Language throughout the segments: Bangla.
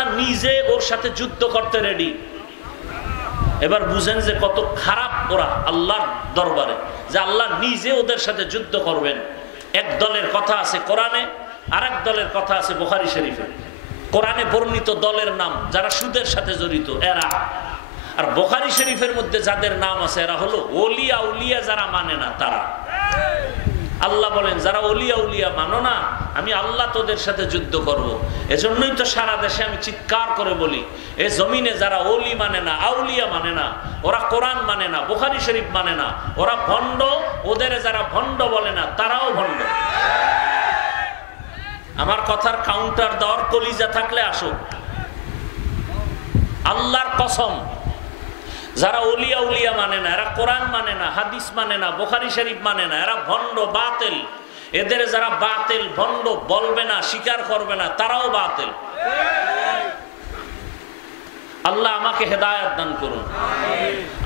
আল্লাহ নিজে ওর সাথে যুদ্ধ করতে রেডি। এবার বুঝেন যে কত খারাপ ওরা আল্লাহর দরবারে, যে আল্লাহ নিজে ওদের সাথে যুদ্ধ করবেন। এক দলের কথা আছে কোরআনে, আর এক দলের কথা আছে বুখারী শরীফে। কোরআনে বর্ণিত দলের নাম যারা সুদের সাথে জড়িত এরা, আর বুখারী শরীফের মধ্যে যাদের নাম আছে এরা হলো ওলিয়া উলিয়া যারা মানে না তারা। আল্লাহ বলেন যারা ওলিয়া উলিয়া মানো না, আমি আল্লাহ তোদের সাথে যুদ্ধ করব। এজন্যই তো সারা দেশে আমি চিৎকার করে বলি, এ জমিনে যারা ওলি মানে না, আউলিয়া মানে না, ওরা কোরআন মানে না, বুখারী শরীফ মানে না, ওরা ভণ্ড। ওদের যারা ভণ্ড বলে না তারাও ভণ্ড। আমার কথার কাউন্টার দেওয়ার কলিজা থাকলে আসো। আল্লাহর কসম, যারা ওলিয়া উলিয়া মানে না, এরা কোরআন মানে না, হাদিস মানে না, বুখারী শরীফ মানে না, এরা ভণ্ড, বাতিল। এদের যারা বাতিল ভণ্ড বলবে না, স্বীকার করবে না, তারাও বাতিল। আল্লাহ আমাকে হেদায়েত দান করুন,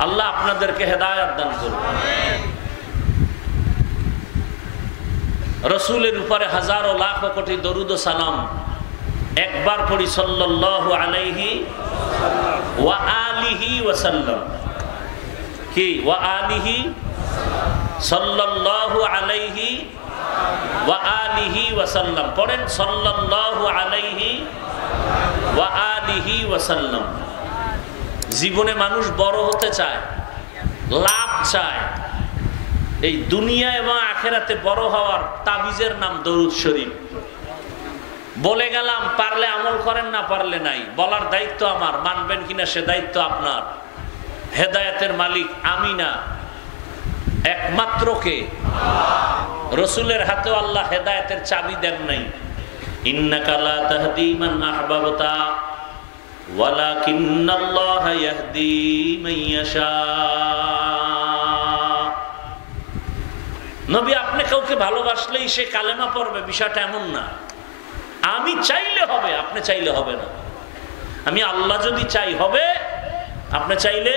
আল্লাহ আপনাদেরকে হেদায়েত দান করুন। রাসূলের উপরে হাজারো লাখ কোটি দরুদ ও সালাম একবার পড়ি সাল্লাল্লাহু আলাইহি ওয়া আলিহি ওয়া সাল্লাম। কি ওয়া আলিহি, সাল্লাল্লাহু আলাইহি ওয়া আলিহি ওয়া সাল্লাম পড়েন, সাল্লাল্লাহু আলাইহি ওয়া আলিহি ওয়া সাল্লাম। জীবনে মানুষ বড় হতে চায়, লাভ চায়। এই দুনিয়া এবং আখিরাতে বড় হওয়ার তাবিজের নাম দরুদ শরীফ। বলে গেলাম, পারলে আমল করেন, না পারলে নাই। বলার দায়িত্ব আমার, মানবেন কিনা সে দায়িত্ব আপনার। হেদায়েতের মালিক আমি না, একমাত্র কে? রাসূলের হাতেও আল্লাহ হেদায়েতের চাবি দেন নাই। ইন্নাকা লা তাহদি মান আহবাবতা ওয়ালাকিন্নাল্লাহা ইয়াহদি মান ইয়াশা। নবী আপনি কাউকে ভালোবাসলেই সে কালেমা পড়বে, বিষয়টা এমন না। আমি চাইলে হবে, আপনি চাইলে হবে না। আমি আল্লাহ যদি চাই হবে, আপনি চাইলে।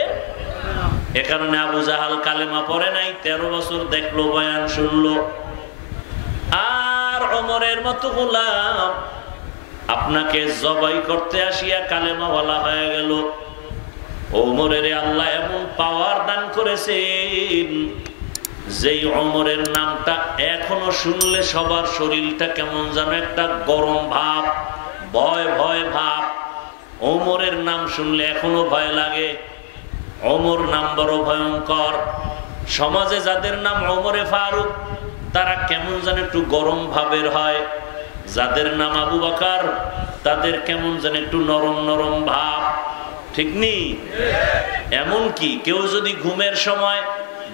এ কারণে আবু জাহাল কালেমা পড়ে নাই, 13 বছর দেখলো, বয়ান শুনলো। আর ওমরের মতো গোলাম আপনাকে জবাই করতে আসিয়া কালেমা বলা হয়ে গেল। ওমরের আল্লাহ এমন পাওয়ার দান করেছেন, যেই ওমরের নামটা এখনো শুনলে সবার শরীরটা কেমন যেন একটা গরম ভাব, ভয় ভয় ভাব। ওমরের নাম শুনলে এখনো ভয় লাগে। ওমর নাম বড় ভয়ঙ্কর। সমাজে যাদের নাম ওমরে ফারুক, তারা কেমন যেন একটু গরম ভাবের হয়। যাদের নাম আবু বকর, তাদের কেমন যেন একটু নরম নরম ভাব। ঠিক নেই? এমন কি কেউ যদি ঘুমের সময়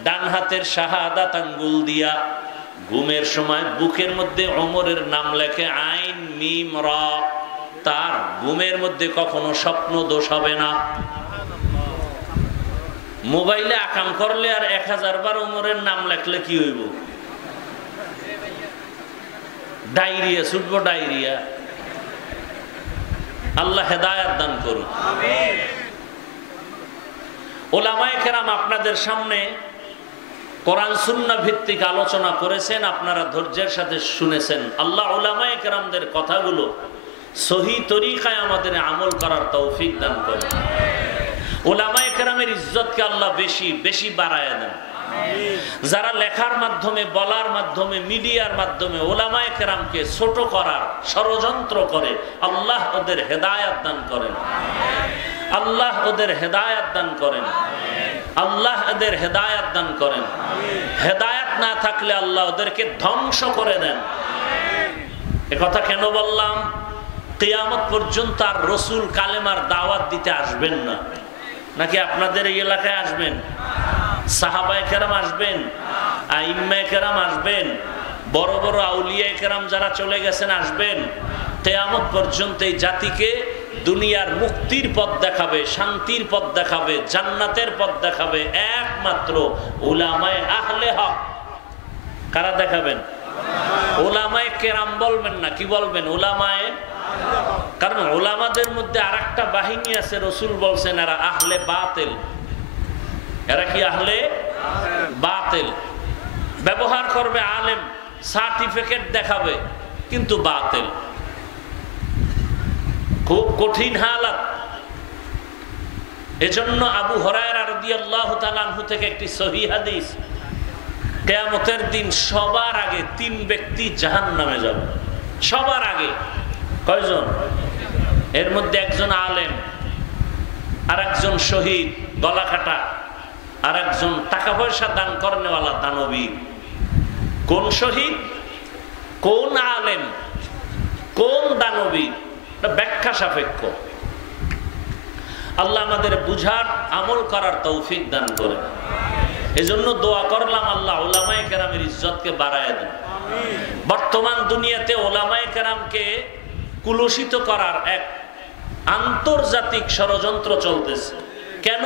ডান হাতের শাহাদাত আঙ্গুল দিয়া ঘুমের সময় বুকের মধ্যে ওমরের নাম লেখে, আইন মিম র, তার ঘুমের মধ্যে কখনো স্বপ্ন দোষ হবে না। মোবাইলে আকাম করলে আর 1000 বার ওমরের নাম লেখলে কি হইব? Diarrhoea ছুটবো, diarrhoea. আল্লাহ হেদায়েত দান করুন। ওলামায়ে কেরাম আপনাদের সামনে কোরআন সুন্নাহ ভিত্তিক আলোচনা করেছেন, আপনারা ধৈর্যের সাথে শুনেছেন। আল্লাহ উলামায়ে কেরামদের কথাগুলো সহি তরিকায় আমাদের আমল করার তৌফিক দান করেন। উলামায়ে কেরামের ইজ্জতকে আল্লাহ বেশি বেশি বাড়ায় দেন। যারা লেখার মাধ্যমে, বলার মাধ্যমে, মিডিয়ার মাধ্যমে উলামায়ে কেরামকে ছোট করার ষড়যন্ত্র করে, আল্লাহ ওদের হেদায়েত দান করেন। আল্লাহ ওদের হেদায়েত দান করেন। আল্লাহ এদের হেদায়েত দান করেন। হেদায়েত না থাকলে আল্লাহ ওদেরকে ধ্বংস করে দেন। এ কথা কেন বললাম? কিয়ামত পর্যন্ত আর রাসূল কালেমার দাওয়াত দিতে আসবেন না। নাকি আপনাদের এই এলাকায় আসবেন? সাহাবায়ে কেরাম আসবেন, আইম্মায়ে কেরাম আসবেন, বড় বড় আউলিয়ায়ে কেরাম যারা চলে গেছেন আসবেন। কিয়ামত পর্যন্ত এই জাতিকে দুনিয়ার মুক্তির পথ দেখাবে, শান্তির পথ দেখাবে, জান্নাতের পথ দেখাবে একমাত্র উলামায়ে আহলে হক। কারা দেখাবেন? উলামায়ে কেরাম বলবেন না, কি বলবেন? উলামায়ে। কারণ উলামাদের মধ্যে আরেকটা বাহিনী আছে, রাসূল বলছেন এরা আহলে বাতিল। এরা কি? আহলে বাতিল। ব্যবহার করবে আলেম, সার্টিফিকেট দেখাবে, কিন্তু বাতিল। খুব কঠিন হালাত। এজন্য আবু হুরায়রা রাদিয়াল্লাহু তাআলা আনহু থেকে একটি সহিহ হাদিস, কিয়ামতের দিন সবার আগে 3 ব্যক্তি জাহান্নামে যাবে। সবার আগে কয়জন? এর মধ্যে একজন আলেম, আর একজন শহীদ গলা কাটা, আর একজন টাকা পয়সা দান করনেওয়ালা দানবী। কোন শহীদ, কোন আলেম, কোন দানবী, ব্যাখ্যা সাপেক্ষ। আল্লাহ আমাদের বুঝার আমল করার তৌফিক দান করে। এজন্য দোয়া করলাম আল্লাহ উলামায়ে কেরামের ইজ্জতকে বাড়ায় দেন। বর্তমান দুনিয়াতে উলামায়ে কেরামকে কুলুষিত করার এক আন্তর্জাতিক ষড়যন্ত্র চলতেছে। কেন?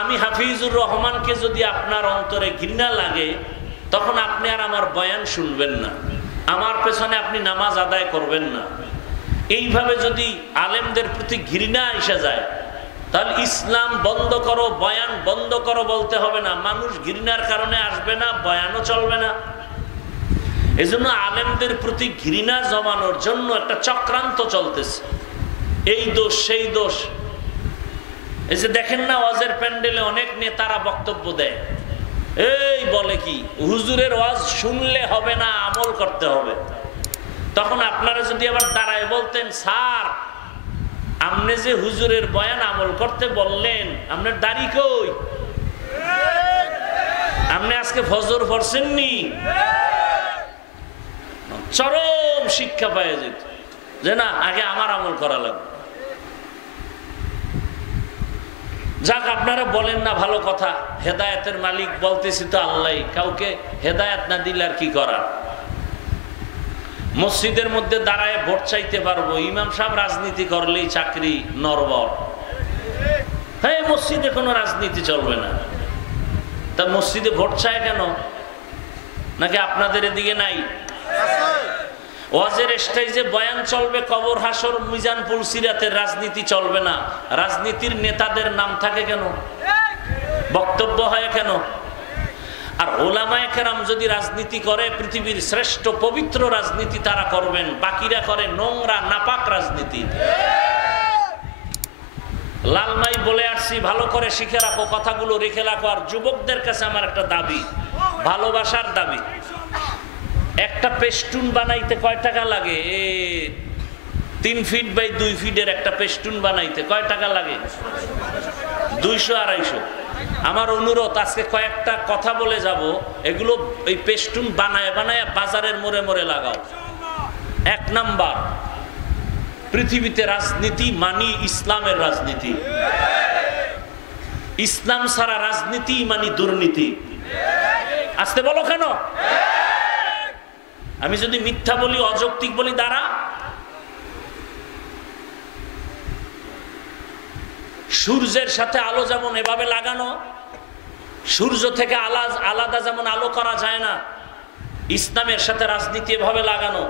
আমি হাফিজুর রহমানকে যদি আপনার অন্তরে ঘৃণা লাগে, তখন আপনি আর আমার বয়ান শুনবেন না, আমার পেছনে আপনি নামাজ আদায় করবেন না। এইভাবে যদি আলেমদের প্রতি ঘৃণা এসে যায়, তাহলে ইসলাম বন্ধ করো, বয়ান বন্ধ করো বলতে হবে না। মানুষ ঘৃণার কারণে আসবে না, বয়ানও চলবে না। এজন্য আলেমদের প্রতি ঘৃণা জমানোর জন্য একটা চক্রান্ত চলতেছে। এই দোষ সেই দোষ। এই যে দেখেন না, ওয়াজের প্যান্ডেলে অনেক নেতারা বক্তব্য দেয়, এই বলে কি হুজুরের ওয়াজ শুনলে হবে না, আমল করতে হবে। তখন আপনারা যদি আবার দাঁড়ায় বলতেন, স্যার আপনি যে হুজুরের বয়ান আমল করতে বললেন, আপনার দাড়ি কই? আপনি আজকে ফজর পড়ছেননি? চরম শিক্ষা পাওয়া যেত যে না, আগে আমার আমল করা লাগবে। যাক, আপনারা বলেন না, ভালো কথা, হেদায়েতের মালিক বলতেছি তো আল্লাহ, কাউকে হেদায়েত না দিলে আর কি করার। মসজিদের মধ্যে দাঁড়ায় ভোট চাইতে পারবো, ইমাম সাহেব রাজনীতি করলেই চাকরি নরবর। হ্যাঁ, মসজিদে কোনো রাজনীতি চলবে না। তা মসজিদে ভোট চায় কেন? নাকি আপনাদের এদিকে নাই? ওয়াজের স্টেজে বয়ান চলবে, কবর হাসর মিজান পুলসিরাতের রাজনীতি চলবে না। রাজনীতির নেতাদের নাম থাকে কেন? বক্তব্য হয় কেন? আর উলামায়ে কেরাম যদি রাজনীতি করে, পৃথিবীর শ্রেষ্ঠ পবিত্র রাজনীতি তারা করবেন, বাকিরা করে নোংরা নাপাক রাজনীতি। লালমাই বলে আসছি, ভালো করে শিখে রাখো, কথাগুলো রেখে রাখো। আর যুবকদের কাছে আমার একটা দাবি, ভালোবাসার দাবি। একটা পেস্টুন বানাইতে কয় টাকা লাগে? 3 ফিট বাই 2 ফিটের একটা পেস্টুন বানাইতে কয় টাকা লাগে? 200-250। আমার অনুরোধ, আজকে কয়েকটা কথা বলে যাব, এগুলো এই পেস্টুন বানায় বানায় বাজারের মোড়ে মোড়ে লাগাও। 1 নাম্বার, পৃথিবীতে রাজনীতি মানি ইসলামের রাজনীতি। ইসলাম ছাড়া রাজনীতি মানি দুর্নীতি। আসতে বলো কেন? আমি যদি মিথ্যা বলি, অযৌক্তিক বলি, দ্বারা সূর্যের সাথে আলো যেমন এভাবে লাগানো, সূর্য থেকে আলাদা যেমন আলো করা যায় না, ইসলামের সাথে রাজনীতি এভাবে লাগানো।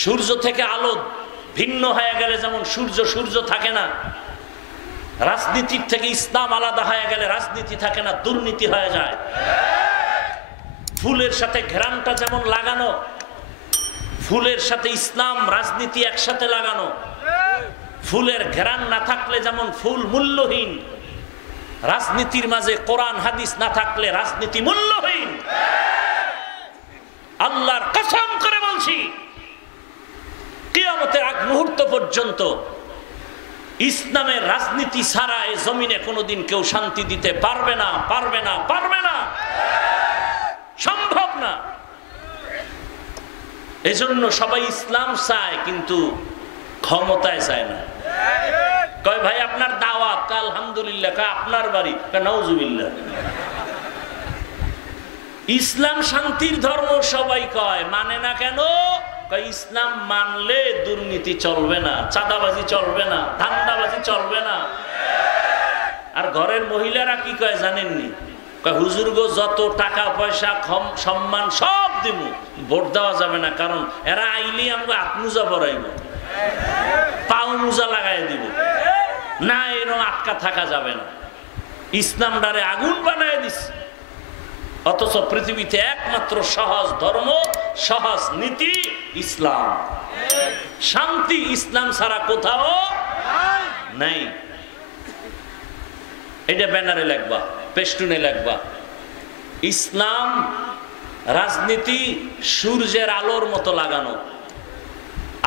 সূর্য থেকে আলো ভিন্ন হয়ে গেলে যেমন সূর্য থাকে না, রাজনীতির থেকে ইসলাম আলাদা হয়ে গেলে রাজনীতি থাকে না, দুর্নীতি হয়ে যায়। ফুলের সাথে ঘ্রাণটা যেমন লাগানো, ফুলের সাথে ইসলাম রাজনীতি একসাথে লাগানো। ফুলের ঘ্রাণ না থাকলে যেমন ফুল মূল্যহীন, রাজনীতির মাঝে কোরআন হাদিস না থাকলে রাজনীতি মূল্যহীন। আল্লাহর কসম করে বলছি, কিয়ামতের আগ মুহূর্ত পর্যন্ত ইসলামের রাজনীতি ছাড়া এই জমিনে কোনোদিন কেউ শান্তি দিতে পারবে না, পারবে না, পারবে না, সম্ভব না। এজন্য সবাই ইসলাম চায়, কিন্তু ক্ষমতায় চায় না। কয় ভাই আপনার দাওয়াত? আলহামদুলিল্লাহ। কয় আপনার বাড়ি? নাউজুবিল্লাহ। ইসলাম শান্তির ধর্ম সবাই কয়, মানে না কেন? কয় ইসলাম মানলে দুর্নীতি চলবে না, চাঁদাবাজি চলবে না, ধান্দাবাজি চলবে না। আর ঘরের মহিলারা কি কয় জানেননি? কয় হুজুর গো, যত টাকা পয়সা সম্মান সব দিব, ভোট দেওয়া যাবে না, কারণ এরা আইলে আমাকে আত্মুজা পরাইব, পাও মুজা লাগাই দিব না, এরকম আটকা থাকা যাবে না। ইসলাম ডারে আগুন বানায় দিস। অথচ পৃথিবীতে একমাত্র সহজ ধর্ম, সহজ নীতি ইসলাম। শান্তি ইসলাম ছাড়া কোথাও নাই। এটা ব্যানারে লিখবা, পেস্টুনে লিখবা। ইসলাম রাজনীতি সূর্যের আলোর মতো লাগানো।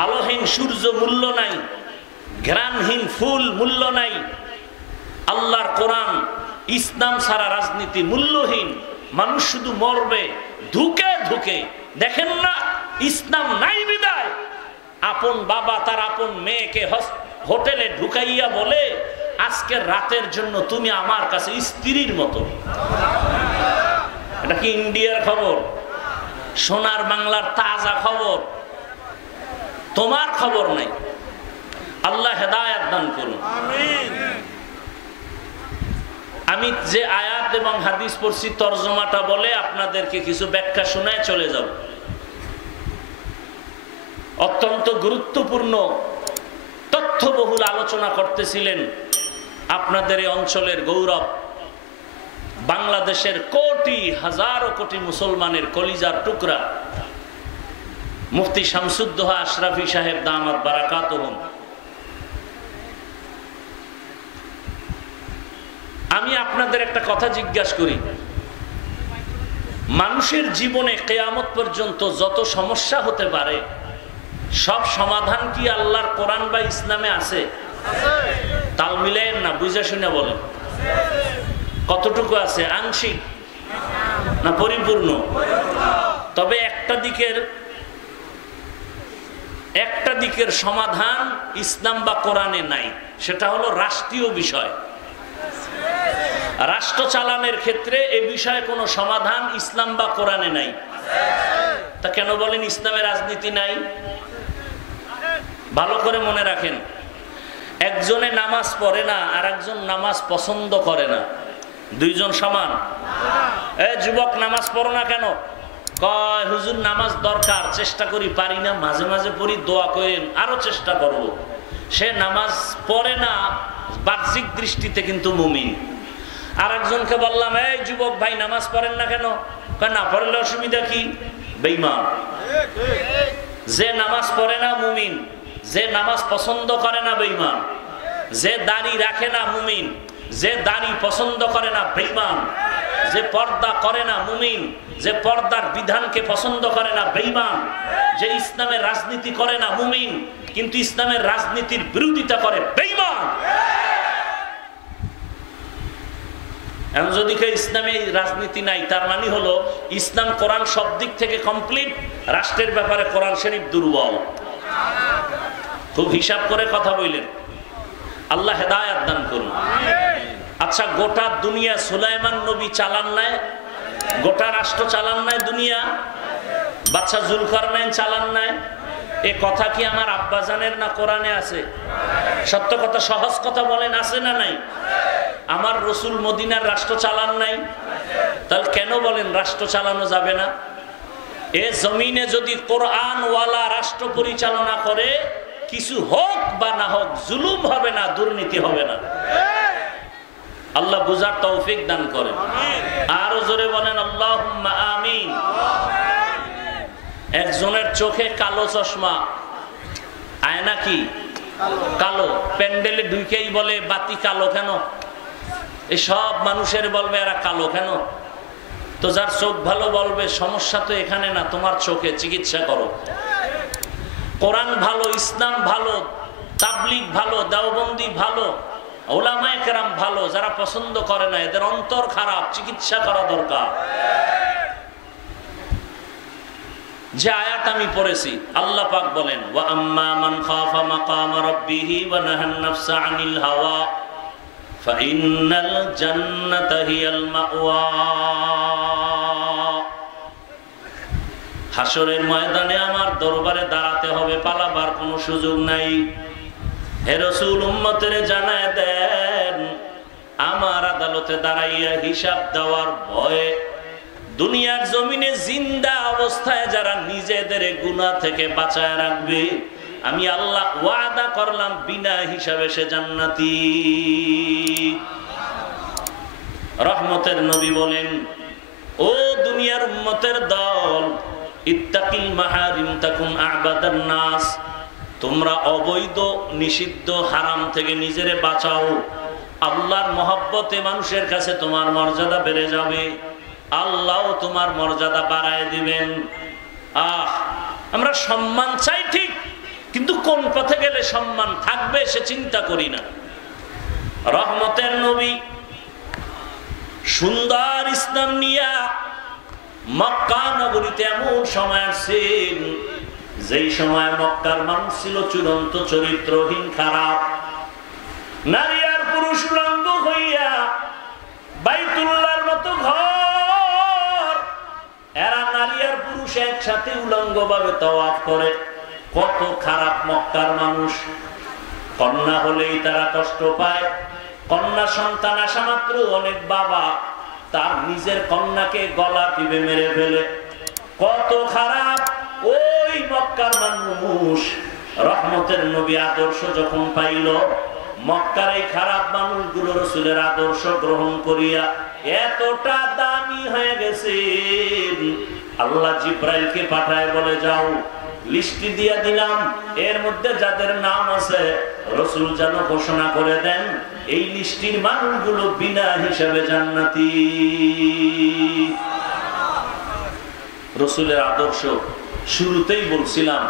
আলোহীন সূর্য মূল্য নাই, ঘ্রাণহীন ফুল মূল্য নাই। আল্লাহর কোরআন ইসলাম ছাড়া রাজনীতি মূল্যহীন। মানুষ শুধু মরবে ধুকে ধুকে। দেখেন না, ইসলাম নাই বিদায় আপন বাবা তার আপন মেয়েকে হোটেলে ঢুকাইয়া বলে, আজকে রাতের জন্য তুমি আমার কাছে স্ত্রীর মতো। এটা কি ইন্ডিয়ার খবর? সোনার বাংলার তাজা খবর। তোমার খবর নাই। আল্লাহ হেদায়েত দান করুন। আমি যে আয়াত এবং হাদিস পড়ছি তরজমাটা বলে আপনাদেরকে কিছু ব্যাখ্যা শোনায় চলে যাব। অত্যন্ত গুরুত্বপূর্ণ তথ্যবহুল আলোচনা করতেছিলেন আপনাদের এই অঞ্চলের গৌরব, বাংলাদেশের কোটি হাজারো কোটি মুসলমানের কলিজার টুকরা মুফতি শামসুদ্দোহা আশরাফি সাহেব দামাত বারাকাতুহুম। আমি আপনাদের একটা কথা জিজ্ঞাসা করি, মানুষের জীবনে কিয়ামত পর্যন্ত যত সমস্যা হতে পারে সব সমাধান কি আল্লাহর কোরআন বা ইসলামে আছে? তাল মিলেন না, বুঝে শুনে বলেন। কতটুকু আছে? আংশিক না পরিপূর্ণ? তবে একটা দিকের সমাধান ইসলাম বা কোরআনে নাই, সেটা হলো রাষ্ট্রীয় বিষয়। রাষ্ট্র চালানোর ক্ষেত্রে এ বিষয়ে কোনো সমাধান ইসলাম বা কোরআনে নাই। তা কেন বলেন ইসলামে রাজনীতি নাই? ভালো করে মনে রাখেন, একজনে নামাজ পড়ে না আর একজন নামাজ পছন্দ করে না, দুইজন সমান? যুবক নামাজ পড়ো না কেন? কয় হুজুর নামাজ দরকার, চেষ্টা করি, পারি না, মাঝে মাঝে পড়ি, দোয়া করেন, আরো চেষ্টা করব। সে নামাজ পড়ে না, বাহ্যিক দৃষ্টিতে কিন্তু মুমিন। আর একজনকে বললাম, এই যুবক ভাই নামাজ পড়েন না কেন? না পড়লে অসুবিধা কি? বেঈমান। যে নামাজ পড়ে না মুমিন, যে নামাজ পছন্দ করে না বেঈমান, যে দাড়ি রাখে না মুমিন, যে দাড়ি পছন্দ করে না বেঈমান, যে পর্দা করে না মুমিন, যে পর্দার বিধানকে পছন্দ করে না বেঈমান, যে ইসলামের রাজনীতি করে না মুমিন কিন্তু ইসলামের রাজনীতির বিরোধিতা করে বেঈমান। এখন যদি কেউ ইসলামে রাজনীতি নাই, তার মানে হলো ইসলাম কোরআন সব দিক থেকে কমপ্লিট, রাষ্ট্রের ব্যাপারে কোরআন শরীফ দুর্বল। খুব হিসাব করে কথা বললেন। আল্লাহ হেদায়েত দান করুন। আচ্ছা, গোটা দুনিয়া সুলাইমান নবী চালান নাই? গোটা রাষ্ট্র চালান নাই দুনিয়া? বাদশা জুলকারনাইন চালান নাই? এ কথা কি আমার আব্বাজানের না কোরআনে আছে? সত্য কথা, সহজ কথা বলেন, আছে না নাই? আমার রসুল মদিনার রাষ্ট্র চালান নাই? তাহলে কেন বলেন রাষ্ট্র চালানো যাবে না? এ জমিনে যদি কোরআনওয়ালা রাষ্ট্র পরিচালনা করে, কিছু হোক বা না হোক, জুলুম হবে না, দুর্নীতি হবে না। আল্লাহ বুঝার তৌফিক দান করেন। আরো জোরে বলেন আল্লাহুম্মা আমিন। একজনের চোখে কালো চশমা, আয়না কি কালো, প্যান্ডেলে ঢুকেই বলে বাতি কালো কেন? এই সব মানুষের বলবে এরা কালো কেন? তো যার চোখ ভালো বলবে সমস্যা তো এখানে না, তোমার চোখে, চিকিৎসা করো। কোরআন ভালো, ইসলাম ভালো, তাবলিগ ভালো, দেওবন্দি ভালো, উলামায়ে কেরাম ভালো, যারা পছন্দ করে না এদের অন্তর খারাপ, চিকিৎসা করা দরকার। যে আয়াত আমি পড়েছি, আল্লাহ পাক বলেন, ওয়া আম্মা মান খাফা মাকাম রাব্বিহি ওয়া নাহান নাফসা আনিল হাওয়া ফাইন্নাল জান্নাতা হিয়াল মাওয়া। হাসরের ময়দানে আমার দরবারে দাঁড়াতে হবে, পালাবার কোনো সুযোগ নাই। হে রাসূল, উম্মতের জানায় দেন, আমার আদালতে দাঁড়াইয়া হিসাব দেওয়ার ভয়ে দুনিয়ার জমিনে জিন্দা অবস্থায় যারা নিজেদের গুনাহ থেকে বাঁচায় রাখবে, আমি আল্লাহ ওয়াদা করলাম বিনা হিসাবে সে জান্নাতি। রহমতের নবী বলেন, ও দুনিয়ার উম্মতের দল, ইত্তাকিল মাহারিম তাকুন আবাদান নাস। তোমরা অবৈধ নিষিদ্ধ হারাম থেকে নিজেরে বাঁচাও, আল্লাহর মহব্বতে মানুষের কাছে তোমার মর্যাদা বেড়ে যাবে, আল্লাহ তোমার মর্যাদা বাড়ায় দিবেন। আমরা সম্মান চাই ঠিক, কিন্তু কোন পথে গেলে সম্মান থাকবে সে চিন্তা করি না। রহমতের নবী সুন্দর ইসলাম নিয়া মক্কা নগরীতে এমন সময় আসছেন যেই সময় মক্কার মানুষ ছিল চূড়ান্ত চরিত্রহীন, খারাপ। নারী আর পুরুষ উলঙ্গ হইয়া বাইতুল্লাহর মতো ঘর, এরা নারী আর পুরুষ একসাথে উলঙ্গ ভাবে তাওয়াফ করে। কত খারাপ মক্কার মানুষ। কন্যা হলেই তারা কষ্ট পায়, কন্যা সন্তান আসা মাত্র অনেক বাবা তার নিজের কন্যাকে গলা টিপে মেরে ফেলে। কত খারাপ ওই মক্কার মানুষ। রহমতের নবী আদর্শ যখন পাইল, মক্কার এই খারাপ মানুষগুলো রাসূলের আদর্শ গ্রহণ করিয়া এতটা দামি হয়ে গেছে, আল্লাহ জিব্রাইলকে পাঠায় বলে, যাও লিস্টি দিয়া দিলাম, এর মধ্যে যাদের নাম আছে রাসূল যেন ঘোষণা করে দেন এই লিস্টির মানুষগুলো বিনা হিসাবে জান্নাতি। রাসূলের আদর্শ শুরুতেই বলছিলাম,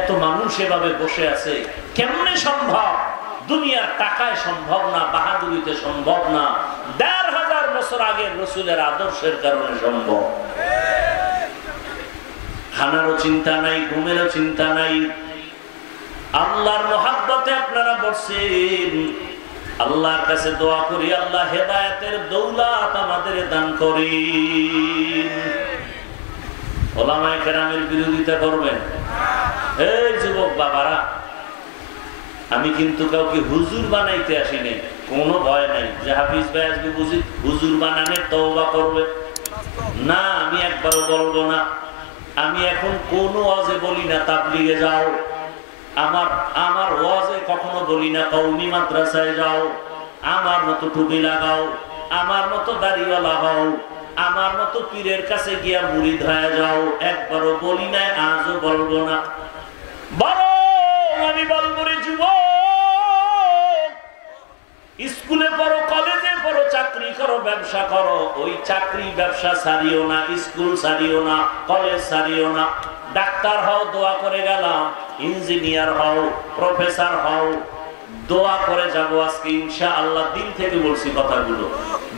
এত মানুষ এভাবে বসে আছে কেমনে সম্ভব? দুনিয়ার টাকায় সম্ভব না, বাহাদুরিতে সম্ভব না, ১৫০০ বছর আগে রাসূলের আদর্শের কারণে সম্ভব। খানারও চিন্তা নাই, ঘুমেরও চিন্তা নাই, আল্লাহর মহব্বতে আপনারা বসছেন। আল্লাহর কাছে দোয়া করি, আল্লাহ হেদায়েতের দৌলত আমাদের দান করেন। ওলামায়ে কেরামের বিরোধিতা করবেন। এই যুবক বাবারা, আমি কিন্তু কাউকে হুজুর বানাইতে আসিনি, কোনো ভয় নাই যে হাফিজ ভাই আজকে বুঝি হুজুর বানানোর তওবা করবে না, আমি একবারও বলবো না। আমি এখন কোন ওয়াজে বলি না তাবলীগে যাও, আমার ওয়াজে কখনো বলি না কওমি মাদ্রাসায় যাও, আমার মতো টুপি লাগাও, আমার মতো দাড়িওয়ালা হও, আমার মতো পীরের কাছে গিয়া মুরিদ হয়ে যাও, একবারও বলি না, আজও বলবো না। বরং আমি বলবো, রে যুবক, স্কুলে পড়ো, কলেজে পড়ো, চাকরি করো, ব্যবসা করো, ওই চাকরি ব্যবসা ছাড়িও না, স্কুল ছাড়িও না, কলেজ ছাড়িও না। ডাক্তার হও, দোয়া করে গেলাম, ইঞ্জিনিয়ার হও, প্রফেসর হও, দোয়া করে যাবো আজকে ইনশাআল্লাহ, দিন থেকে বলছি কথাগুলো।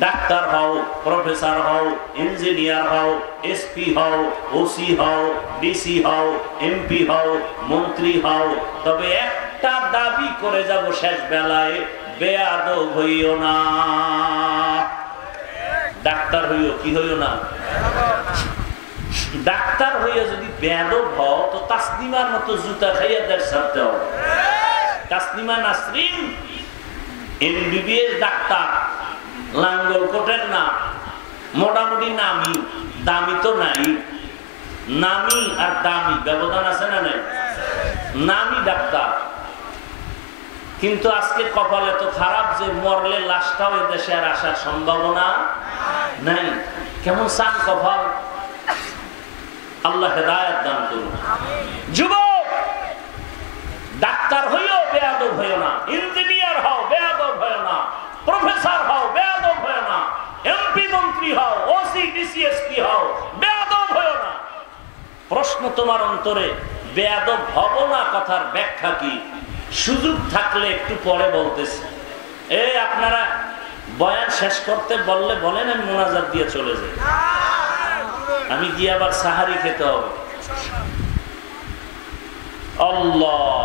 ডাক্তার হও, প্রফেসর হও, ইঞ্জিনিয়ার হও, এসপি হও, ওসি হও, ডিসি হও, এমপি হও, মন্ত্রী হও, তবে একটা দাবি করে যাব শেষ বেলায়, বেয়াদব হইও না। ডাক্তার হইও, কি হইও না? ডাক্তার হইয়া যদি বেয়াদব হও তো তাসলিমার মতো জুতা খাইয়া দেড় ছাড়তে হবে। তাসলিমা নাসরিন এমবিবিএস ডাক্তার, লাঙ্গল কোটের না, মোটামুটি নামি, দামি তো নাই। নামি আর দামি ব্যবধান আছে না নাই? নামি ডাক্তার, কিন্তু আজকে কপাল এত খারাপ যে মরলে লাশটাও এদেশে আর আসার সম্ভাবনা নাই। কেমন চান কপাল! আল্লাহ হেদায়েত দান করুন। যুবক, ডাক্তার হইও, বেয়াদব হইও না। ইঞ্জিনিয়ার হও, বেয়াদব হইও না। প্রফেসর হও, বেয়াদব হইও না। এমপি মন্ত্রী হও, ওসি ডিসি এসপি হও, বেয়াদব হইও না। প্রশ্ন তোমার অন্তরে, বেয়াদব হব না কথার ব্যাখ্যা কি? সুযোগ থাকলে একটু পরে বলতেছি। আপনারা বয়ান শেষ করতে বললে বলেন, আমি মোনাজাত দিয়ে চলে যাই। আমি গিয়ে আবার সাহারি খেতে হবে। আল্লাহ,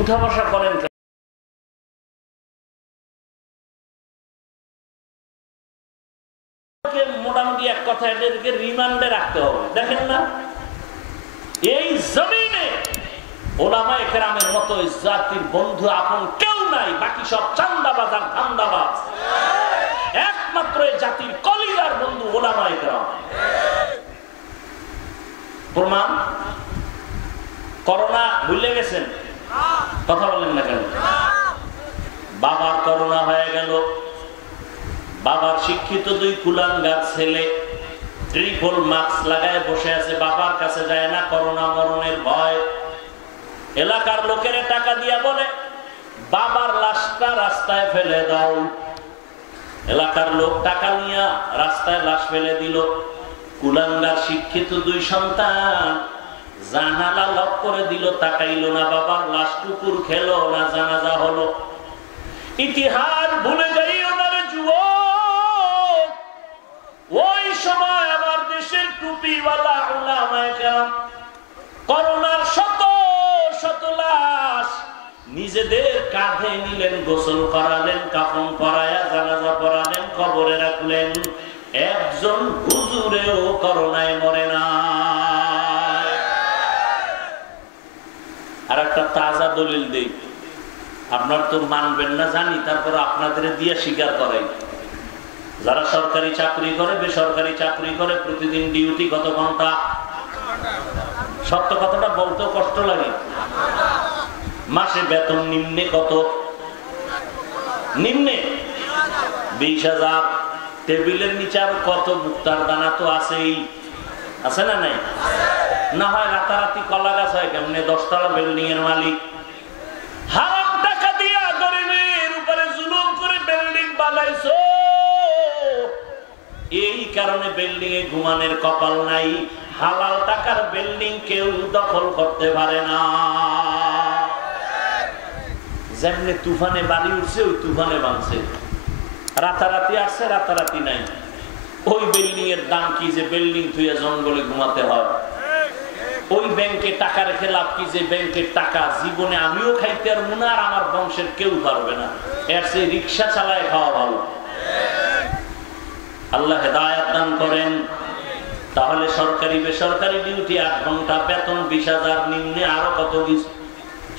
উঠা বসা করেন। মোটামুটি এক কথা, এদেরকে রিমান্ডে রাখতে হবে। দেখেন না, এই জমিনে ওলামায়ে কেরামের মতো জাতির বন্ধু আপন কেউ নাই, বাকি সব চান্দাবাজ আর ধান্দাবাজ। একমাত্র এই জাতির কলিজার বন্ধু ওলামায়ে কেরাম। প্রমাণ, করোনা ভুলে গেছেন? কথা বলেন না কেন? বাবার করোনা হয়ে গেল, বাবার শিক্ষিত দুই কুলাঙ্গার ছেলে ট্রিপল মাস্ক লাগায় বসে আছে, বাবার কাছে যায় না, করোনা মরণের ভয়। এলাকার লোকের টাকা দিয়া বলে বাবার লাশটা রাস্তায় ফেলে দাও। এলাকার লোক টাকা নিয়ে রাস্তায় লাশ ফেলে দিল। কুলাঙ্গার শিক্ষিত দুই সন্তান জানালা লক করে দিল, তাকাইল না, বাবার লাশ কুকুর খেলো না, জানাজা হলো। ইতিহাস ভুলে যাইও না রে যুবক। ওই সময় আমার দেশের টুপিওয়ালা উলামায়ে কেরাম করোনার শত শত লাশ নিজেদের কাঁধে নিলেন, গোসল করালেন, কাফন পরায়া জানাজা পড়ালেন, কবরে রাখলেন। একজন হুজুরেও করোনায় মরে না। আর একটা তাজা দলিল দেই, আপনার তো মানবেন না জানি, তারপর আপনাদের দিয়ে স্বীকার করাই। যারা সরকারি চাকরি করে, বেসরকারি চাকরি করে, প্রতিদিন ডিউটি কত ঘন্টা? সত্য কথাটা বলতেও কষ্ট লাগে। মাসে বেতন নিম্নে কত? নিম্নে 20,000। টেবিলের নিচে আর কত মুক্তার দানা তো আছেই, আছে না নাই? না হয় রাতারাতি কলা গাছ হয় কেমনে? 10 তলা বিল্ডিং এর মালিক হারাম টাকা দিয়া গরিবের উপরে জুলুম করে বিল্ডিং বানাইছো। এই কারণে বিল্ডিং এ ঘুমানোর কপাল নাই। হালাল টাকার বিল্ডিং কেউ দখল করতে পারে না। যেমনি তুফানে বাড়ি উঠছে, ওই তুফানে ভাঙছে। রাতারাতি আসছে, রাতারাতি নাই। ওই বিল্ডিং এর দাম কি যে বিল্ডিং থুয়ে জঙ্গলে ঘুমাতে হয়? ওই ব্যাংকে টাকা রেখে লাভ কি যে ব্যাংকের টাকা জীবনে আমিও খাইতে পারবো না, আর আমার বংশের কেউ পারবে না। এর চেয়ে রিক্সা চালায় খাওয়া ভালো। আল্লাহ হেদায়েত দান করেন। তাহলে সরকারি বেসরকারি ডিউটি 8 ঘন্টা, বেতন 20,000, নিম্নে আরো কত কিছু।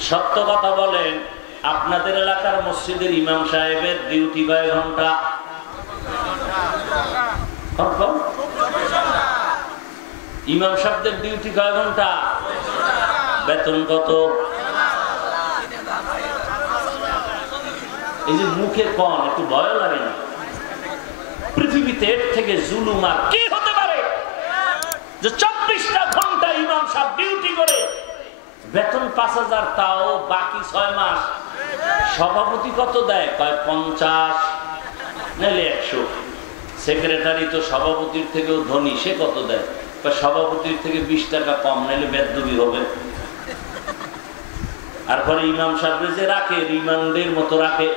সত্য কথা বলেন, আপনাদের এলাকার মসজিদের ইমাম সাহেবের ডিউটি কয় ঘন্টা? ইমাম সাহেবদের ডিউটি কয় ঘন্টা? বেতন কত? এই যে মুখে কন, একটু ভয় লাগে না? পৃথিবীতে এর থেকে জুলুম আর কি হতে পারে যে 24টা ঘন্টা ইমাম সাহেব ডিউটি করে বেতন 5,000, তাও বাকি 6 মাস। সভাপতি কত দেয়? কয় 50, নাহলে 100। সেক্রেটারি তো সভাপতির থেকেও ধনী, সে কত দেয়? সভাপতির থেকে 20 টাকা কম, নাহলে বেদবি হবে। আর পরে ইমাম সাহেব যে রাখে, রিমান্ডের মতো রাখে।